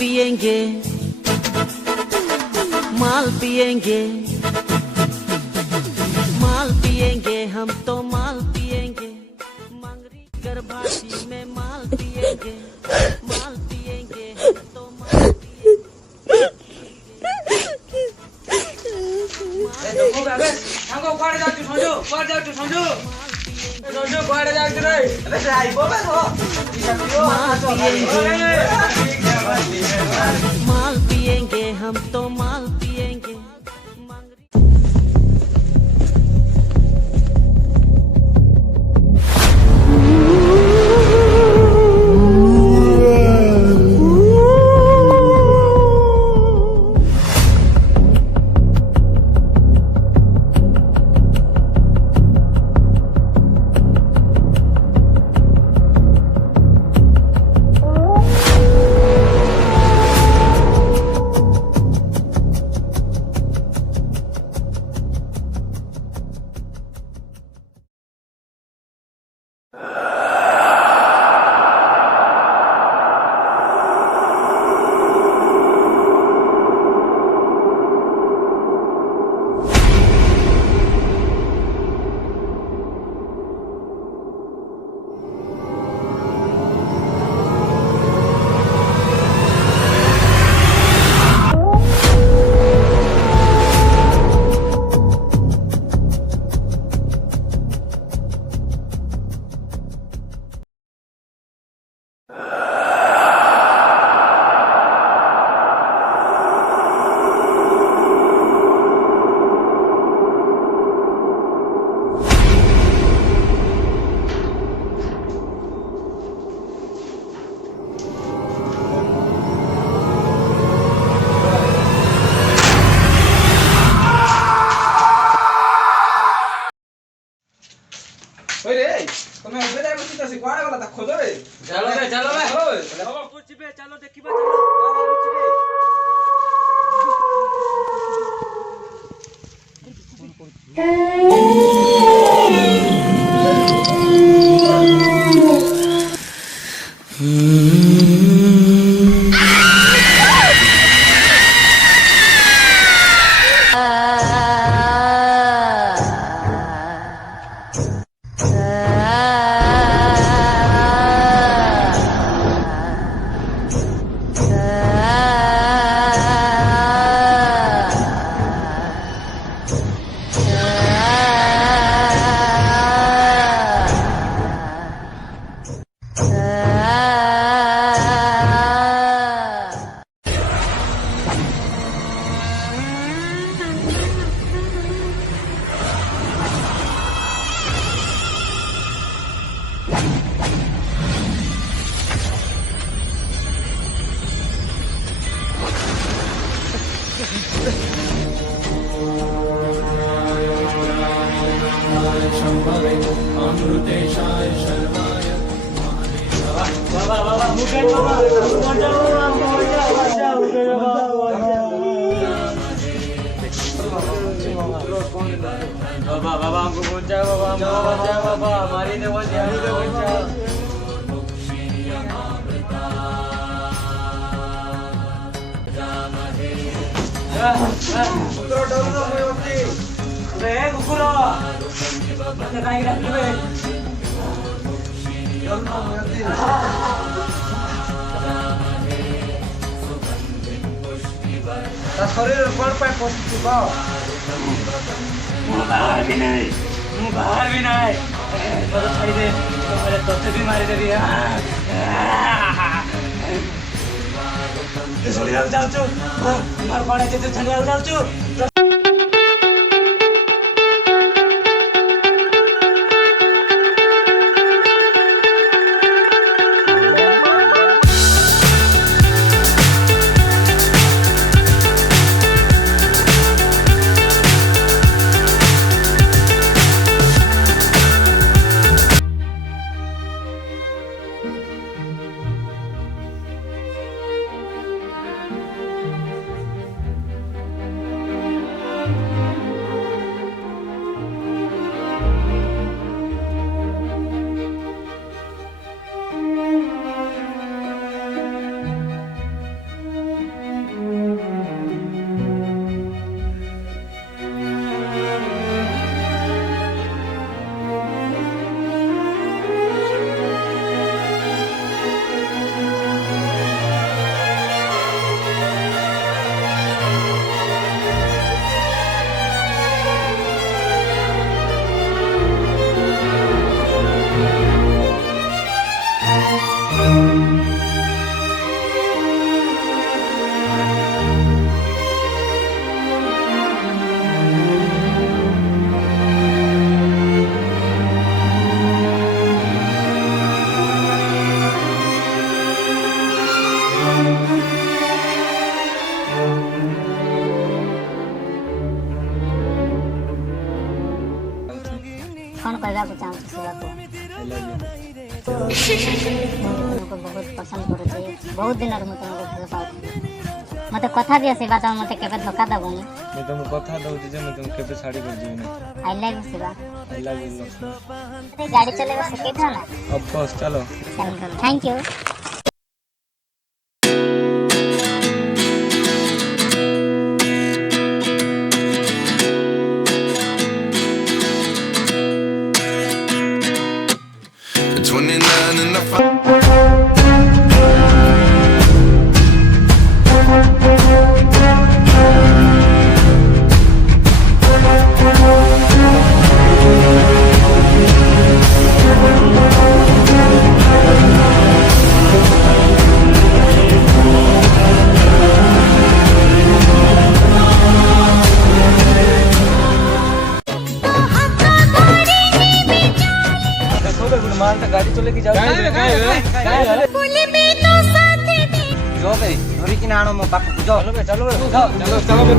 पिएंगे, माल पिएंगे, माल पिएंगे, हम तो माल पिएंगे, मंगरी गर्भाशी में माल पिएंगे, माल पिएंगे, हम तो माल पिएंगे। हमको कुआडे जाऊ संजू कुआडे जाऊ संजू संजू कुआडे जाऊ रे अबे आई बोबे हो माल पिएंगे, हम तो माल पिएंगे। ओए रे तमे ओबे जाय बसिता से कुआडे वाला ता खोजो रे चलो बे बाबा कुछ बे चलो देखिबा चलो कुआडे कुछ बे बाबा हमको बचाओ बाबा हमको बचाओ बाबा हमारी ने बचाओ कुकुरो डरो ना मैं होती रे कुकुरो मैं काई रखबे डरो ना मैं होती ता शरीर कोन पे पहुंची बा बाहर भी नहीं तो छाड़ी दे तो मेरे दोस्त भी मारे दे दिया छोड़ी जाऊँ मार कौन है तो छड़ी जाऊँ कौन कहबाकू चाहूँ शिवा को आई लव तुमको बहुत पसंद करुचे बहुत दिन तुमको भल पाऊँ मत कथा दिया शिवा तुम मत केबे धोखा दबनी मैं तुमको कथा दउची जे मैं तुमके पे साड़ी कर जीवन I love you Shiva I love you गाड़ी चलेगा सिखे था ना ऑफ कोर्स चलो थैंक यू गाड़ी चले की जाओ जो बे धरी कि आनो मो बापू को चलो बे चलो बे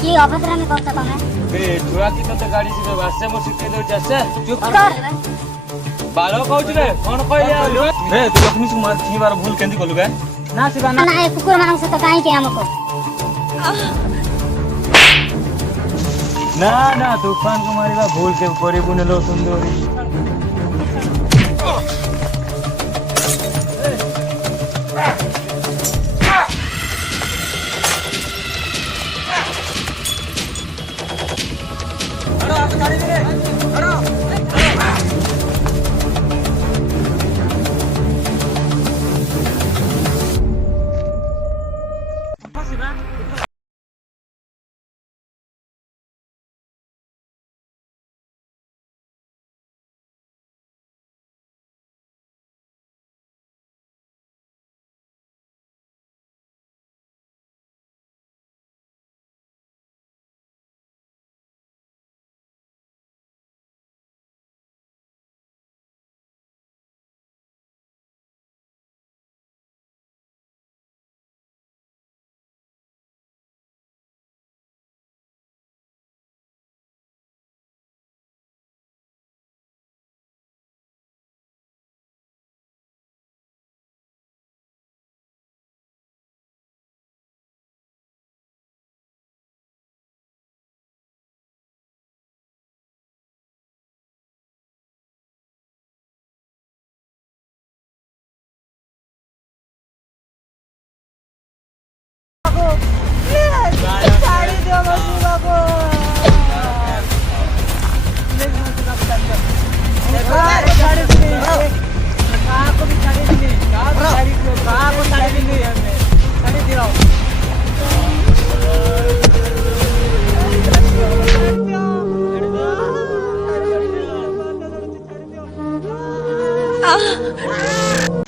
की अभद्र में करता तमे बे छुआ की तो गाड़ी से वासे मो सिखे दो जासे चुप कर बालो कहू रे कोन कहले रे तू लक्ष्मी से मार थी बार भूल केंदी कलु बे ना शिवा ना ए कुकुर मानक से तो काहे के हमको ना ना तूफान को मारिबा भूल के परी बुने लो सुंदरी अरे आप गाड़ी ले अरे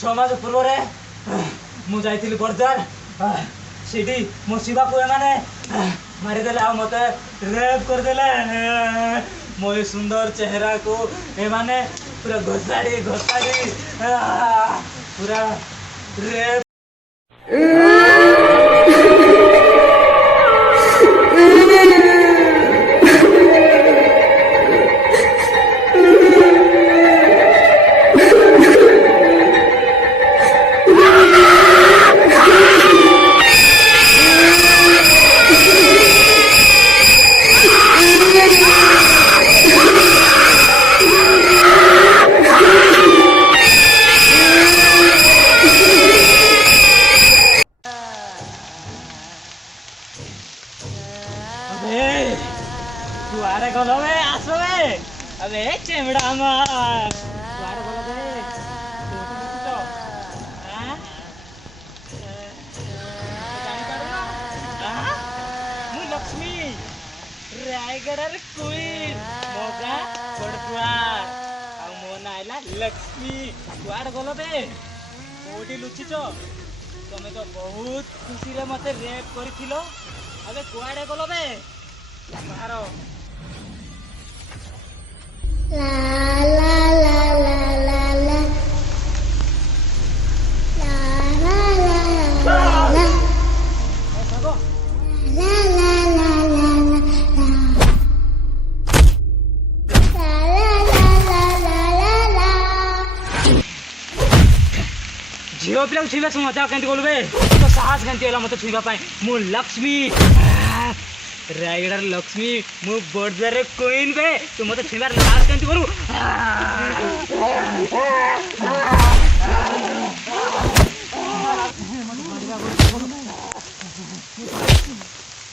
छमास पूर्व रे मु जाइथिली बर्जार सेठी मो शिवा को माने मारी देले आ मते रेप कर देले मो सुंदर चेहरा को ए माने पूरा घोसाड़ी पूरा रेप कुआरे गलो बे आसो बे अबे चेमड़ा मार कुआरे गलो बे तो हां जानी पारो ना हां मु लक्ष्मी रायगढ़र क्वीन मोगा बड़कुआर आ मो नाइला लक्ष्मी कुआरे गलो बे कोठी लुचिचो तमे तो बहुत खुशी रे मते रेप करिथिलो अबे कुआरे गलो बे बाहर ଝିଅ ପିଲାକୁ ଛୁଇଁବା ସମୟ ମତେ ଆଉ କେମିତି କଲୁ ବେ ତ ସାହସ କେମିତି ହେଲା ମତେ ଛୁଇଁବା ପାଇଁ ମୁଁ ଲକ୍ଷ୍ମୀ ରାୟଗଡ଼ାର ଲକ୍ଷ୍ମୀ ମୁଁ ବଡ଼ଦାରେ କୁଇନ୍ ବେ ତୁ ମତେ ଛୁଇଁବାର ସାହସ କେମିତି କରୁ